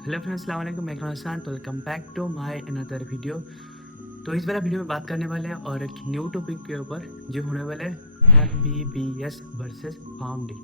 Hello friends, अस्सलाम वालेकुम। मैं हसन, तो welcome back to my another video. तो इस वाला वीडियो में बात करने वाले हैं और एक न्यू टॉपिक के ऊपर जो होने वाले एमबीबीएस वर्सेस फार्मडी।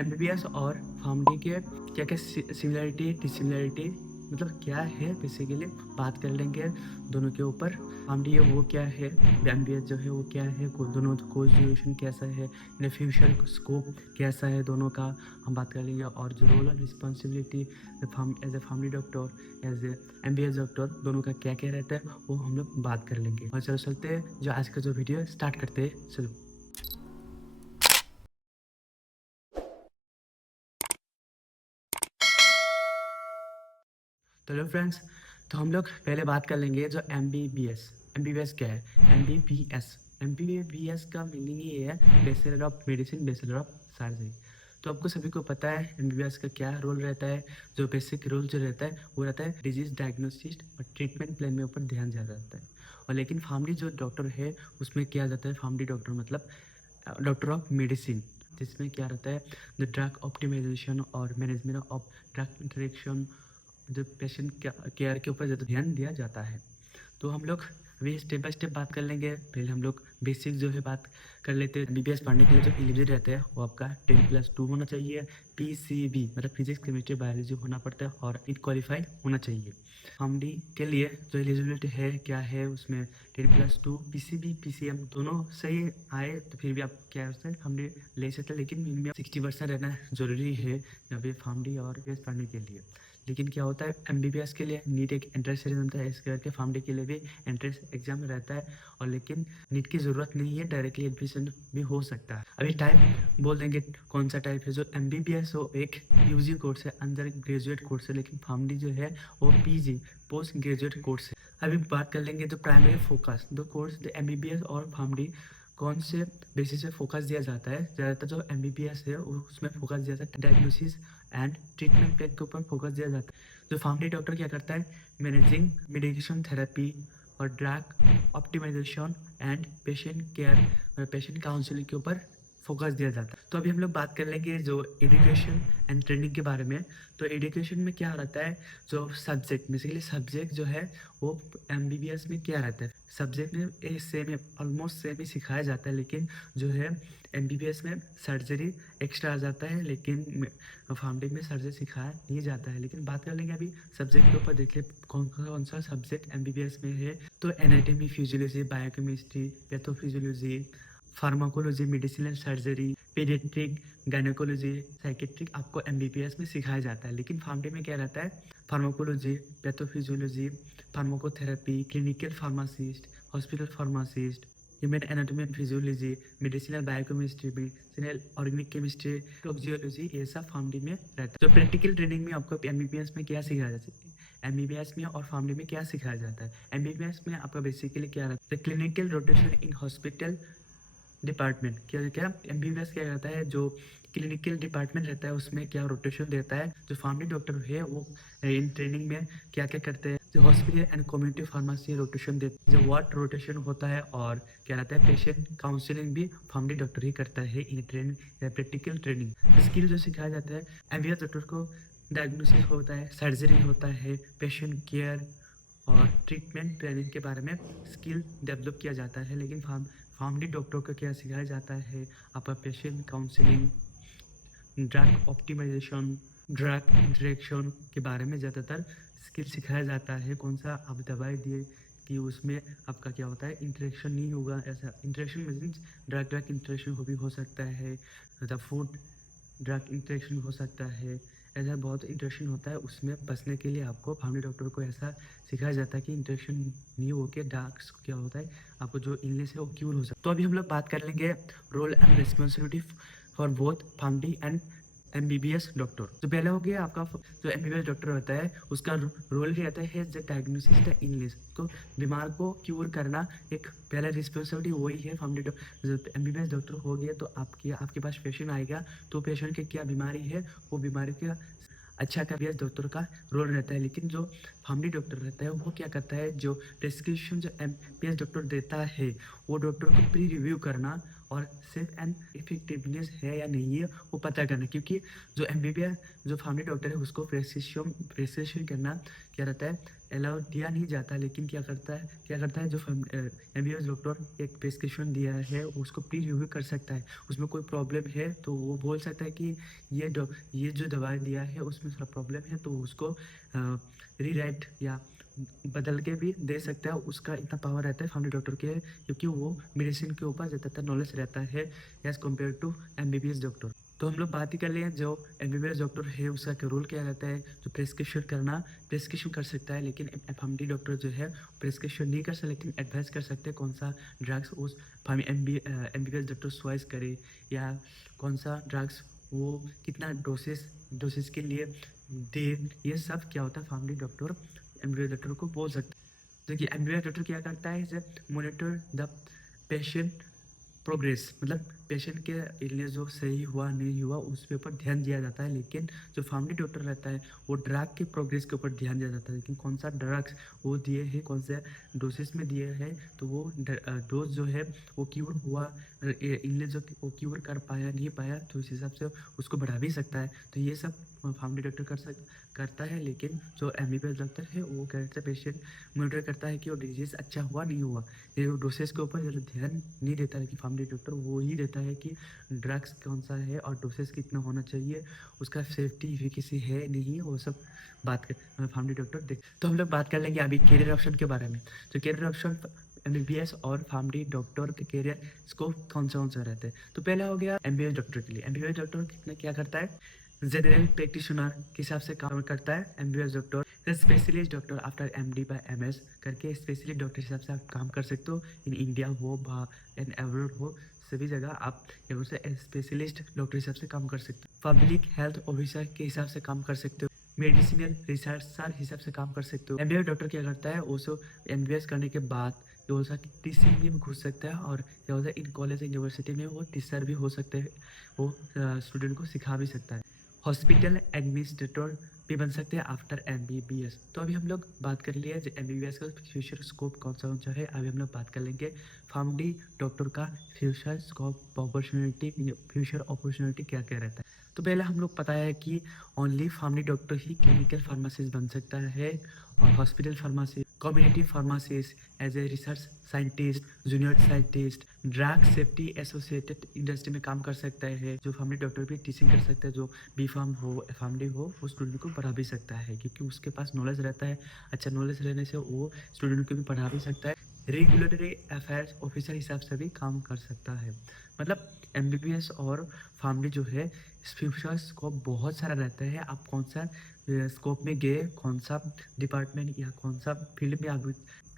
एमबीबीएस और फार्मडी के क्या क्या सिमिलरिटी डिसिमिलरिटी मतलब क्या है, बेसिकली बात कर लेंगे दोनों के ऊपर। फार्मडी वो क्या है, एमबीबीएस जो है वो क्या है, दोनों कोर्स ड्यूरेशन कैसा है, इन फ्यूचर स्कोप कैसा है, दोनों का हम बात कर लेंगे। और जो रोल और responsibility as a family doctor, as a MBBS doctor, दोनों का क्या क्या रहता है वो हम लोग बात कर लेंगे। और चलो चलते हैं, जो आज का जो वीडियो स्टार्ट करते हैं। चलो तो हेलो फ्रेंड्स, तो हम लोग पहले बात कर लेंगे जो एम बी बी एस क्या है। एम बी बी एस का मीनिंग ये है bachelor of medicine, bachelor of surgery. तो आपको सभी को पता है एम बी बी एस का क्या रोल रहता है। जो बेसिक रोल जो रहता है वो रहता है डिजीज डायग्नोसिस और ट्रीटमेंट प्लान में ऊपर ध्यान दिया जाता है। और लेकिन फैमिली जो डॉक्टर है उसमें किया जाता है, फैमिली डॉक्टर मतलब डॉक्टर ऑफ मेडिसिन, जिसमें क्या रहता है द ड्रग ऑप्टिमाइजेशन और मैनेजमेंट ऑफ ड्रग इंटरेक्शन, जो पेशेंट केयर के ऊपर ज़्यादा ध्यान दिया जाता है। तो हम लोग अभी स्टेप बाय स्टेप बात कर लेंगे। पहले हम लोग बेसिक जो है बात कर लेते हैं। बीबीएस पढ़ने के लिए जो एलिजिबल रहते हैं वो आपका 10+2 होना चाहिए। पीसीबी मतलब फिजिक्स केमिस्ट्री बायोलॉजी होना पड़ता है और नीट क्वालिफाई होना चाहिए। हमडी के लिए जो एलिजिबिलिटी है क्या है उसमें 10+2 पीसीबी पीसीएम दोनों सही आए तो फिर भी आप क्या है हमडी ले सकते हैं, लेकिन मिनिमम 60% रहना जरूरी है यहाँ पे फार्मडी और बीएस पढ़ने के लिए। लेकिन क्या होता है एमबीबीएस के लिए नीट एक एंट्रेंस एग्जाम होता है, इस करके फार्मडी के लिए भी एंट्रेंस एग्जाम रहता है। और लेकिन नीट की ज़रूरत नहीं है, डायरेक्टली एडमिशन भी हो सकता है। अभी टाइप बोल देंगे कौन सा टाइप है। जो एमबीबीएस हो एक यूजी कोर्स है, अंदर ग्रेजुएट कोर्स है, लेकिन फार्मडी जो है वो पीजी पोस्ट ग्रेजुएट कोर्स है। अभी बात कर लेंगे तो प्राइमरी फोकस दो कोर्स एमबीबीएस और फार्मडी कौन से बेसिस पे फोकस दिया जाता है। ज़्यादातर जो एमबीबीएस है उसमें फोकस दिया जाता है डायग्नोसिस एंड ट्रीटमेंट प्लान के ऊपर फोकस दिया जाता है। जो फैमिली डॉक्टर क्या करता है मैनेजिंग मेडिकेशन थेरेपी और drug optimization and patient care patient counselling के ऊपर फोकस दिया जाता है। तो अभी हम लोग बात कर लेंगे जो एजुकेशन एंड ट्रेनिंग के बारे में। तो एजुकेशन में क्या रहता है, जो सब्जेक्ट बेसिकली सब्जेक्ट जो है वो एमबीबीएस में क्या रहता है, सब्जेक्ट में सेम ऑलमोस्ट सेम ही सिखाया जाता है, लेकिन जो है एमबीबीएस में सर्जरी एक्स्ट्रा आ जाता है, लेकिन फार्मडी में सर्जरी सिखाया नहीं जाता है। लेकिन बात कर लेंगे अभी सब्जेक्ट के ऊपर, देख ले कौन सा सब्जेक्ट एमबीबीएस में है। तो anatomy, physiology, biochemistry, pathophysiology, pharmacology, medicinal surgery, paediatric, gynaecology, psychiatric आपको एमबीबीएस में सिखाया जाता है। लेकिन फार्मडी में क्या रहता है pharmacology, pathophysiology, pharmacotherapy, clinical pharmacist, hospital pharmacist, human anatomy and physiology, medicinal biochemistry, medicinal organic chemistry, toxicology, ये सब फार्मडी में रहता है। तो प्रैक्टिकल ट्रेनिंग में आपको एमबीबीएस में क्या सिखाया जाता है, एमबीबीएस में और फार्मडी में क्या सिखाया जाता है। एमबीबीएस में आपका बेसिकली क्या रहता है clinical rotation in hospital department. क्या क्या एमबीबीएस क्या करता है, जो क्लिनिकल डिपार्टमेंट रहता है उसमें क्या रोटेशन देता है। जो फैमिली डॉक्टर है वो इन ट्रेनिंग में क्या क्या करते हैं, जो hospital and community pharmacy rotation देते हैं, जो वार्ड रोटेशन होता है, और क्या रहता है पेशेंट काउंसलिंग भी फैमिली डॉक्टर ही करता है इन ट्रेनिंग या प्रैक्टिकल ट्रेनिंग। स्किल जो सिखाया जाता है एमबीबीएस डॉक्टर को, डायग्नोसिस होता है, सर्जरी होता है, पेशेंट केयर और ट्रीटमेंट प्लानिंग के बारे में स्किल डेवलप किया जाता है। लेकिन फैमिली डॉक्टर को क्या सिखाया जाता है, आपका patient counselling, drug optimization, drug interaction के बारे में ज़्यादातर स्किल सिखाया जाता है। कौन सा आप दवाई दिए कि उसमें आपका क्या होता है इंटरेक्शन नहीं होगा, ऐसा interaction means drug drug interaction भी हो सकता है, द फूड ड्रग इंटरेक्शन हो सकता है, ऐसा बहुत इंटरेक्शन होता है। उसमें बचने के लिए आपको फैमिली डॉक्टर को ऐसा सिखाया जाता है कि इंटरेक्शन नहीं हो के ड्रग्स क्या होता है आपको जो इलनेस है वो क्यूर हो सकता है। तो अभी हम लोग बात कर लेंगे role and responsibility for both family and MBBS doctor. तो पहले हो गया आपका जो एमबीबीएस डॉक्टर होता है उसका रोल रहता है द डायग्नोसिस द इलनेस, तो बीमार को क्यूर करना एक पहला रिस्पॉन्सिबिलिटी वही है फैमिली डॉक्टर। जब एमबीबीएस डॉक्टर हो गया तो आपके पास पेशेंट आएगा तो पेशेंट की क्या बीमारी है वो बीमारी का अच्छा का एमबीबीएस डॉक्टर का रोल रहता है। लेकिन जो फैमिली डॉक्टर रहता है वो क्या करता है, जो प्रेस्क्रिप्शन जो एमबीबीएस डॉक्टर देता है वो डॉक्टर को प्री रिव्यू करना और सेफ एंड इफेक्टिवनेस है या नहीं है वो पता करना, क्योंकि जो एमबीबीएस जो फैमिली डॉक्टर है उसको प्रेस्क्रिप्शन करना क्या रहता है, अलाउ दिया नहीं जाता। लेकिन क्या करता है जो एमबीबीएस डॉक्टर एक प्रेस्क्रिप्शन दिया है उसको प्री रिव्यू कर सकता है। उसमें कोई प्रॉब्लम है तो वो बोल सकता है कि ये जो दवाई दिया है उसमें थोड़ा प्रॉब्लम है, तो उसको रीराइट या बदल के भी दे सकता है। उसका इतना पावर रहता है फैमिली डॉक्टर के, क्योंकि वो मेडिसिन के ऊपर ज़्यादातर नॉलेज रहता है as compare to MBBS doctor. तो हम लोग बात ही कर लें जो एमबीबीएस डॉक्टर है उसका क्या रोल क्या रहता है। जो प्रेस्क्रिप्शन कर सकता है, लेकिन एफएमडी डॉक्टर जो है प्रेस्क्रिप्शन नहीं कर सकते, लेकिन एडवाइस कर सकते हैं कौन सा ड्रग्स उस एमबीबीएस डॉक्टर चॉइस करे, या कौन सा ड्रग्स वो कितना डोसेस के लिए दे। ये सब क्या होता है फैमिली डॉक्टर एमबीबीएस डॉक्टर को बोल सकते हैं। देखिए एमबीबीएस डॉक्टर क्या करता है, इसे मॉनिटर द पेशेंट प्रोग्रेस, मतलब पेशेंट के इलनेस जो सही हुआ नहीं हुआ उस पे ऊपर ध्यान दिया जाता है। लेकिन जो फैमिली डॉक्टर रहता है वो ड्रग के प्रोग्रेस के ऊपर ध्यान दिया जाता है, लेकिन कौन सा ड्रग्स वो दिए हैं, कौन से डोसेस में दिए हैं, तो वो डोज जो है वो क्यूर हुआ, इलनेस जो वो क्यूर कर पाया नहीं पाया, तो इस हिसाब से उसको बढ़ा भी सकता है। तो ये सब फैमिली डॉक्टर करता है। लेकिन जो एमबीबीएस डॉक्टर है वो क्या करता है, पेशेंट मॉनिटर करता है कि वो डिजीज़ अच्छा हुआ नहीं हुआ। ये डोसेस के ऊपर ज़्यादा ध्यान नहीं देता है कि फैमिली डॉक्टर वो ही देता है कि ड्रग्स कौन सा है और डोसेस कितना होना चाहिए, उसका सेफ्टी एफिकेसी है नहीं, वो सब बात कर फैमिली डॉक्टर देख। तो हम लोग बात कर लेंगे अभी कैरियर ऑप्शन के बारे में। तो कैरियर ऑप्शन एमबीबीएस और फैमिली डॉक्टर के कैरियर स्कोप कौन सा रहता है। तो पहला हो गया एमबीबीएस डॉक्टर के लिए। एमबीबीएस डॉक्टर क्या करता है, जनरल प्रैक्टिशनर के हिसाब से काम करता है MBBS doctor. Specialist doctor after MD by MS करके स्पेशलिस्ट डॉक्टर हिसाब से आप काम कर सकते हो। इन इंडिया हो इन एवरोड हो, सभी जगह आप यहाँ से स्पेशलिस्ट डॉक्टर हिसाब से काम कर सकते हो। पब्लिक हेल्थ ऑफिसर के हिसाब से काम कर सकते हो। मेडिसिनल रिसर्चर हिसाब से काम कर सकते हो। एमबीबीएस डॉक्टर क्या करता है, वो सब एमबीबीएस करने के बाद ये हो सकता है टीचिंग में घुस सकता है, और क्या होता है इन कॉलेज यूनिवर्सिटी में वो टीचर भी हो सकते हैं, वो स्टूडेंट को सिखा भी सकता है। हॉस्पिटल एडमिनिस्ट्रेटर भी बन सकते हैं आफ्टर एमबीबीएस। तो अभी हम लोग बात कर लिए एमबीबीएस का फ्यूचर स्कोप कौन सा है। अभी हम लोग बात कर लेंगे फैमिली डॉक्टर का फ्यूचर स्कोप फ्यूचर अपॉर्चुनिटी क्या क्या रहता है। तो पहले हम लोग पता है कि ओनली फैमिली डॉक्टर ही क्लिनिकल फार्मासिस्ट बन सकता है, और hospital pharmacist, community pharmacist, as a research scientist, junior scientist, drug safety associated industry में काम कर सकता है। जो फैमिली डॉक्टर भी टीचिंग कर सकता है, जो बी फार्म हो फैमिली हो वो स्टूडेंट को पढ़ा भी सकता है, क्योंकि उसके पास नॉलेज रहता है। अच्छा नॉलेज रहने से वो स्टूडेंट को भी पढ़ा भी सकता है। रेगुलेटरी अफेयर्स ऑफिसर हिसाब से भी काम कर सकता है। मतलब एमबीबीएस और फैमिली जो है फ्यूचर स्कोप बहुत सारा रहता है। आप कौन सा स्कोप में गए, कौन सा डिपार्टमेंट या कौन सा फील्ड में आप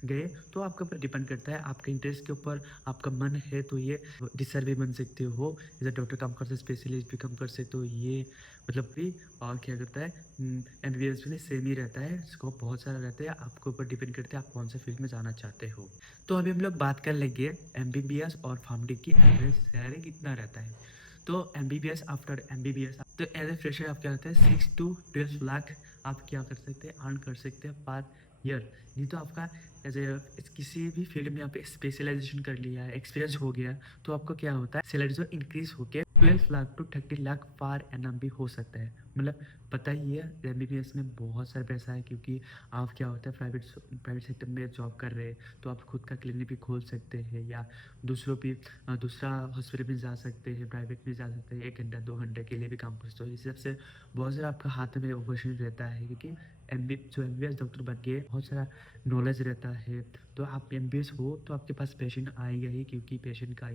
गए, तो आपके ऊपर डिपेंड करता है, आपके इंटरेस्ट के ऊपर। आपका मन है तो ये टीचर भी बन सकते हो, जैसे डॉक्टर काम कर सकते, स्पेशलिस्ट भी काम कर सकते हो। ये मतलब भी और क्या करता है एमबीबीएस में सेम ही रहता है, स्कोप बहुत सारा रहता है, आपके ऊपर डिपेंड करता है आप कौन सा फील्ड में जाना चाहते हो। तो अभी हम लोग बात कर लेंगे एमबीबीएस और फैमिली की एवरेज सैलरी कितना रहता है। तो एमबीबीएस आफ्टर एमबीबीएस तो एज ए फ्रेशर आप क्या करते हैं 6 to 12 लाख आप क्या कर सकते हैं, अर्न कर सकते हैं पर ईयर। नहीं तो आपका एज ए किसी भी फील्ड में आप स्पेशलाइजेशन कर लिया है, एक्सपीरियंस हो गया, तो आपको क्या होता है सैलरी जो इंक्रीज होकर 12 lakh to 30 lakh per annum भी हो सकता है। मतलब पता ही है एमबीबीएस में बहुत सारा पैसा है, क्योंकि आप क्या होता है प्राइवेट सेक्टर में जॉब कर रहे हैं तो आप खुद का क्लिनिक भी खोल सकते हैं, या दूसरा हॉस्पिटल में जा सकते हैं, प्राइवेट में जा सकते हैं, 1 घंटा 2 घंटे के लिए भी काम कर सकते हो। इस हिसाब से बहुत सारा आपका हाथ में अपॉर्चुनिटी रहता है, क्योंकि एमबीबीएस डॉक्टर बन के बहुत सारा नॉलेज रहता है। तो आप एमबीबीएस हो तो आपके पास पेशेंट आएगा ही, क्योंकि पेशेंट का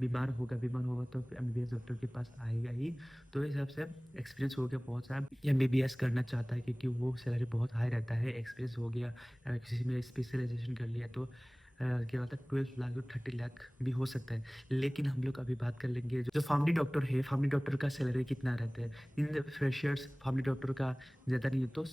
बीमार होगा तो एमबीबीएस डॉक्टर के पास आएगा ही। तो इस हिसाब से एक्सपीरियंस हो गया बहुत सारा एमबीबीएस करना चाहता है, क्योंकि वो सैलरी बहुत हाई रहता है। एक्सपीरियंस हो गया, किसी में स्पेशलाइजेशन कर लिया तो क्या होता है 12 लाख 30 लाख भी हो सकता है। लेकिन हम लोग अभी बात कर लेंगे जो फैमिली डॉक्टर है, फैमिली डॉक्टर का सैलरी कितना रहता है। इन फ्रेशर्स फैमिली डॉक्टर का ज़्यादा नहीं है तो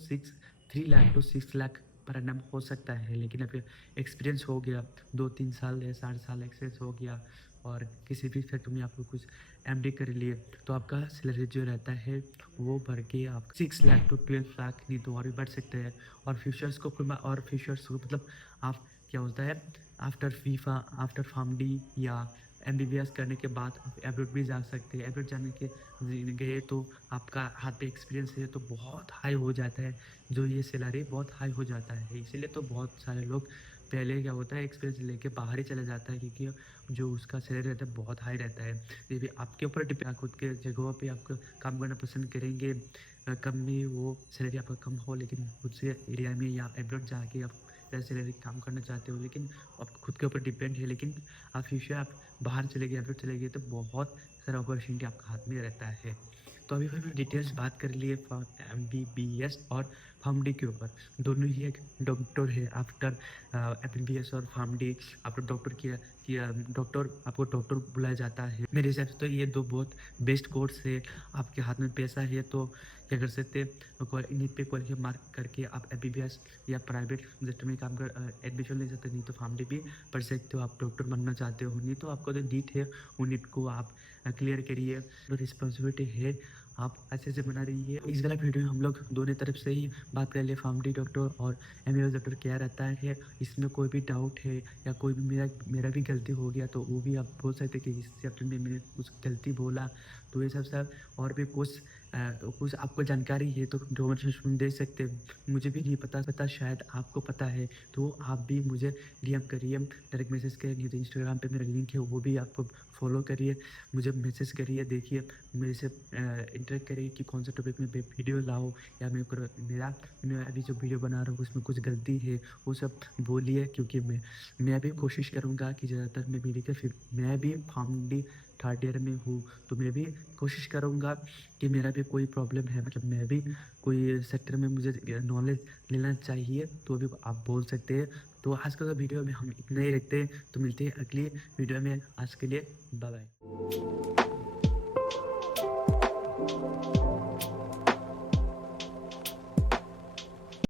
3 lakh to 6 lakh per annum हो सकता है। लेकिन अभी एक्सपीरियंस हो गया 2-3 साल या 4 साल एक्सपीरियंस हो गया, और किसी भी फैक्ट्री में आपको कुछ एमडी कर लिए, तो आपका सैलरी जो रहता है वो बढ़ के आप 6 लाख to 12 लाख नहीं तो और भी बढ़ सकते हैं। और फ्यूचर्स को मतलब आप क्या होता है आफ्टर फैमिली या एमबीबीएस करने के बाद आप एब्रॉड भी जा सकते हैं। एब्रॉड जाने के गए तो आपका हाथ पे एक्सपीरियंस है तो बहुत हाई हो जाता है, जो ये सैलरी बहुत हाई हो जाता है। इसीलिए तो बहुत सारे लोग पहले क्या होता है एक्सपीरियंस लेके बाहर ही चला जाता है, क्योंकि जो उसका सैलरी रहता है बहुत हाई रहता है। ये भी आपके ऊपर डिपेंड, खुद के जगहों पे आपको काम करना पसंद करेंगे, कम में वो सैलरी आपका कम हो, लेकिन खुद से एरिया में या एब्रॉड जाके आप सैलरी काम करना चाहते हो, लेकिन आप खुद के ऊपर डिपेंड है। लेकिन आप फ्यूचर आप बाहर चले गए, एब्रॉड चले गए तो बहुत सारा अपॉर्चुनिटी आपके हाथ में रहता है। तो अभी फिर डिटेल्स बात कर लिए एमबीबीएस और फार्मडी के ऊपर। दोनों ही एक डॉक्टर है। आफ्टर एमबीबीएस और फार्मडी आपको डॉक्टर किया डॉक्टर आपको डॉक्टर बुलाया जाता है। मेरे हिसाब से तो ये दो बहुत बेस्ट कोर्स है। आपके हाथ में पैसा है तो क्या कर सकते हैं, नीट पे क्वालिफाई मार्क करके आप एमबीबीएस या प्राइवेट सेक्टर में काम कर एडमिशन ले सकते हैं, नहीं तो फार्मडी भी पढ़ सकते हो। आप डॉक्टर बनना चाहते हो, नहीं तो आपको जो नीट है वो नीट को आप क्लियर करिए। जो रिस्पॉन्सिबिलिटी है आप अच्छे से बना रही है। इस वाला वीडियो में हम लोग दोनों तरफ से ही बात कर लिए, फार्मडी डॉक्टर और एमबीबीएस डॉक्टर क्या रहता है। इसमें कोई भी डाउट है या कोई भी मेरा भी गलती हो गया तो वो भी आप बोल सकते हैं कि इस चैप्टर में मैंने कुछ गलती बोला, तो ये सब और भी कुछ आपको जानकारी है तो कमेंट में दे सकते हैं। मुझे भी नहीं पता शायद आपको पता है, तो आप भी मुझे डीएम करिए, डायरेक्ट मैसेज करिए, नहीं तो इंस्टाग्राम पे मेरा लिंक है वो भी आपको फॉलो करिए, मुझे मैसेज करिए, देखिए मेरे से इंटरेक्ट करिए कि कौन सा टॉपिक में वीडियो लाओ, या मैं अभी जो वीडियो बना रहा हूँ उसमें कुछ गलती है वो सब बोलिए, क्योंकि मैं भी कोशिश करूँगा कि ज़्यादातर मैं भी फार्मडी थर्ड ईयर में हूँ, तो मैं भी कोशिश करूँगा कि मेरा भी कोई प्रॉब्लम है, मतलब मैं भी कोई सेक्टर में मुझे नॉलेज लेना चाहिए, तो अभी आप बोल सकते हैं। तो आज का वीडियो में हम इतना ही रखते हैं, तो मिलते हैं अगली वीडियो में। आज के लिए बाय बाय।